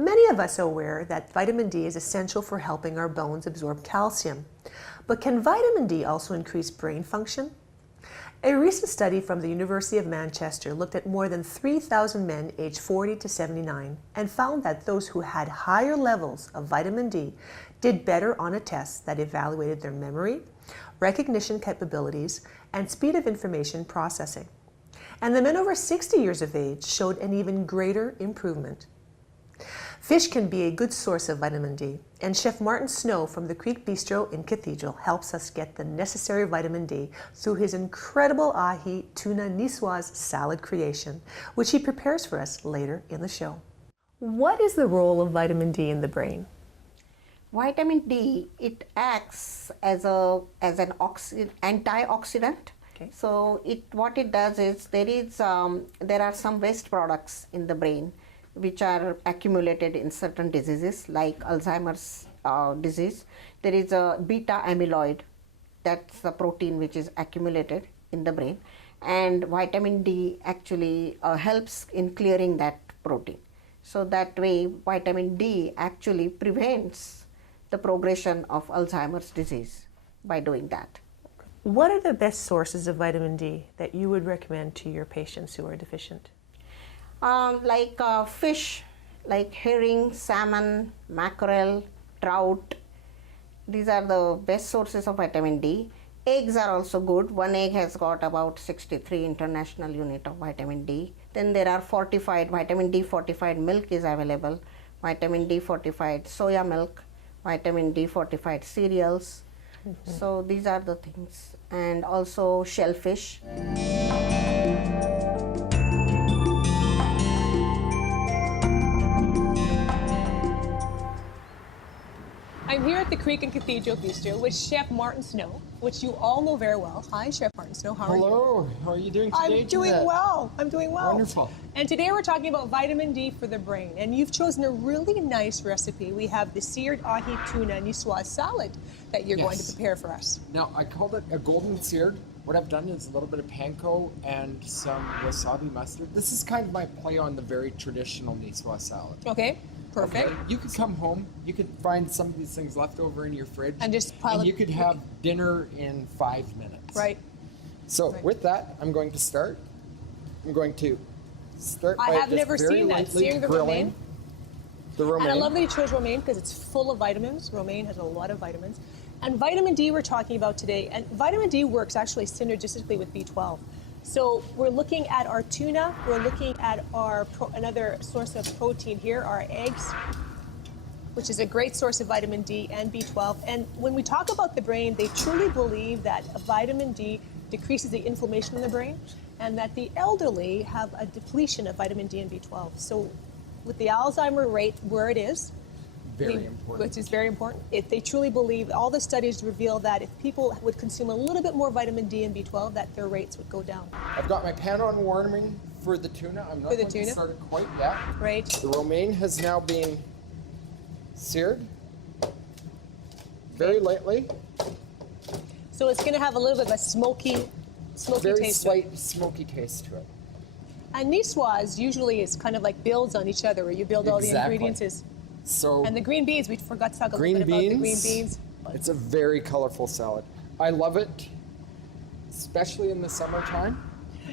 Many of us are aware that vitamin D is essential for helping our bones absorb calcium. But can vitamin D also increase brain function? A recent study from the University of Manchester looked at more than 3,000 men aged 40 to 79 and found that those who had higher levels of vitamin D did better on a test that evaluated their memory, recognition capabilities, and speed of information processing. And the men over 60 years of age showed an even greater improvement. Fish can be a good source of vitamin D, and Chef Martin Snow from the Creek Bistro in Cathedral helps us get the necessary vitamin D through his incredible ahi tuna nicoise salad creation, which he prepares for us later in the show. What is the role of vitamin D in the brain? Vitamin D, it acts as an antioxidant. Okay. So what it does is there are some waste products in the brain which are accumulated in certain diseases like Alzheimer's disease. There is a beta amyloid, that's the protein which is accumulated in the brain, and vitamin D actually helps in clearing that protein. So that way vitamin D actually prevents the progression of Alzheimer's disease by doing that. What are the best sources of vitamin D that you would recommend to your patients who are deficient? Like fish, like herring, salmon, mackerel, trout. These are the best sources of vitamin D. Eggs are also good. One egg has got about 63 international unit of vitamin D. Then there are vitamin D fortified milk is available, vitamin D fortified soya milk, vitamin D fortified cereals. Mm-hmm. So these are the things. And also shellfish. I'm here at the Creek and Cathedral Bistro with Chef Martin Snow, which you all know very well. Hi, Chef Martin Snow. How are you? Hello. How are you doing today? I'm doing well. I'm doing well. Wonderful. And today we're talking about vitamin D for the brain. And you've chosen a really nice recipe. We have the seared ahi tuna niçoise salad that you're going to prepare for us. Now, I called it a golden seared. What I've done is a little bit of panko and some wasabi mustard. This is kind of my play on the very traditional niçoise salad. Okay. Perfect. Okay. You could come home, you could find some of these things left over in your fridge. And just pile and it. you could have dinner in 5 minutes. Right. So with that, I'm going to start. I'm going to start by I have never very seen that. lightly Searing the grilling romaine. the romaine. And I love that you chose romaine because it's full of vitamins. Romaine has a lot of vitamins. And vitamin D we're talking about today. And vitamin D works actually synergistically with B12. So we're looking at our tuna, we're looking at our another source of protein here, our eggs, which is a great source of vitamin D and B12. And when we talk about the brain, they truly believe that vitamin D decreases the inflammation in the brain and that the elderly have a depletion of vitamin D and B12. So with the Alzheimer rate where it is, Very important. which is very important. They truly believe, all the studies reveal that if people would consume a little bit more vitamin D and B12, that their rates would go down. I've got my pan on warming for the tuna. I'm not going to start it quite yet. Right. The romaine has now been seared very lightly. So it's going to have a little bit of a smoky Very taste. slight smoky taste to it. And niçoise usually is kind of like builds on each other, where you build all the ingredients. So And the green beans, we forgot to talk a little green bit about the green beans. beans. It's a very colorful salad. I love it, especially in the summertime.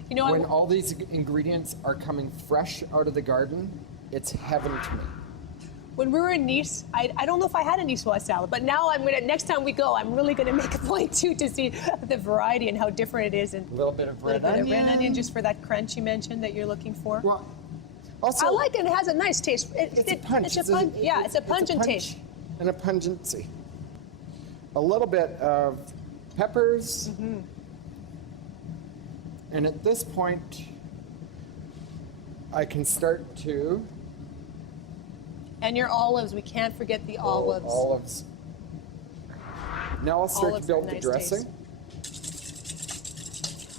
You know, When all these ingredients are coming fresh out of the garden, it's heaven to me. when we were in Nice, I don't know if I had a niçoise salad, but now next time we go, I'm really going to make a point too to see the variety and how different it is. And A little bit of red onion. red onion just for that crunch you mentioned that you're looking for. Well, also, I like it. It has a nice taste. it's a punch. It's a pungent taste. And a pungency. A little bit of peppers. Mm-hmm. And at this point, I can start to... And your olives, we can't forget the olives. Olives. Now I'll start Olives to are build a the nice dressing. taste.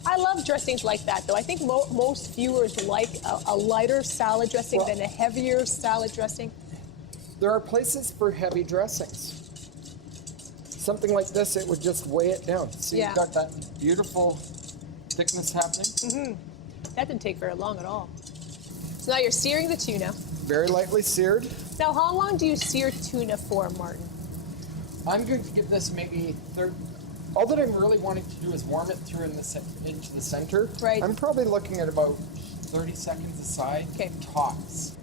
I love dressings like that, though. I think most viewers like a lighter salad dressing than a heavier salad dressing. There are places for heavy dressings. Something like this, it would just weigh it down. See, you've got that beautiful thickness happening. Mm-hmm. That didn't take very long at all. So now you're searing the tuna. Very lightly seared. Now, how long do you sear tuna for, Martin? I'm going to give this maybe all that I'm really wanting to do is warm it through into the center. Right. I'm probably looking at about 30 seconds aside. Okay. Tops.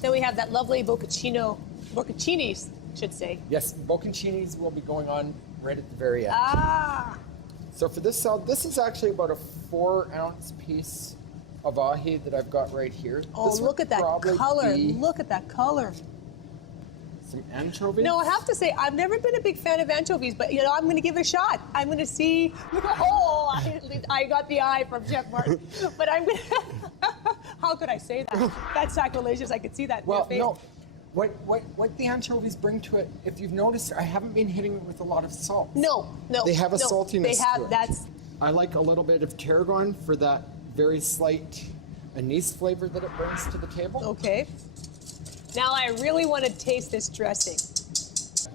Then we have that lovely bocconcinis, should say. Yes, bocconcinis will be going on right at the very end. Ah, So for this salad, this is actually about a 4-ounce piece of ahi that I've got right here. oh, This look would at that probably color. be Look at that color. Some anchovies. No, I have to say, I've never been a big fan of anchovies, but you know, I'm going to give it a shot. I'm going to see. Oh, I got the eye from Chef Martin. But I'm going to. How could I say that? That's sacrilegious. I could see that. Well, in your no. face. What the anchovies bring to it, if you've noticed, I haven't been hitting it with a lot of salt. No. They have a no, saltiness They have, to it. that's. I like a little bit of tarragon for that very slight anise flavor that it brings to the table. Okay. Now I really want to taste this dressing.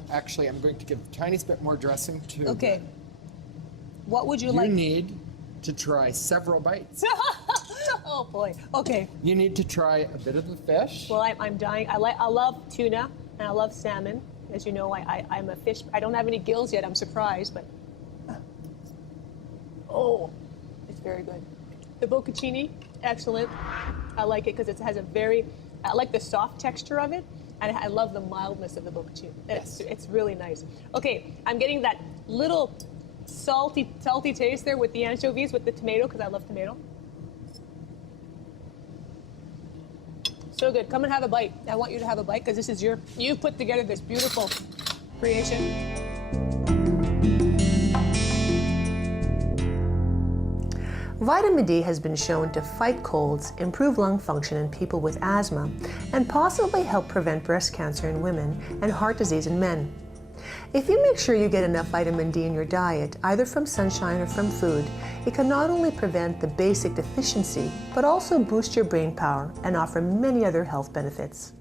Actually, I'm going to give a tiny bit more dressing to. Okay. What would you You like? need to try several bites. Oh boy. Okay. You need to try a bit of the fish. Well, I'm dying. I love tuna and I love salmon. As you know, I'm a fish. I don't have any gills yet. I'm surprised, but oh, it's very good. The bocconcini, excellent. I like it because it has a very. I like the soft texture of it, and I love the mildness of the bocconcini. It's really nice. Okay, I'm getting that little salty taste there with the anchovies, with the tomato, because I love tomato. So good. Come and have a bite. I want you to have a bite because this is you've put together this beautiful creation. Vitamin D has been shown to fight colds, improve lung function in people with asthma, and possibly help prevent breast cancer in women and heart disease in men. If you make sure you get enough vitamin D in your diet, either from sunshine or from food, it can not only prevent the basic deficiency, but also boost your brain power and offer many other health benefits.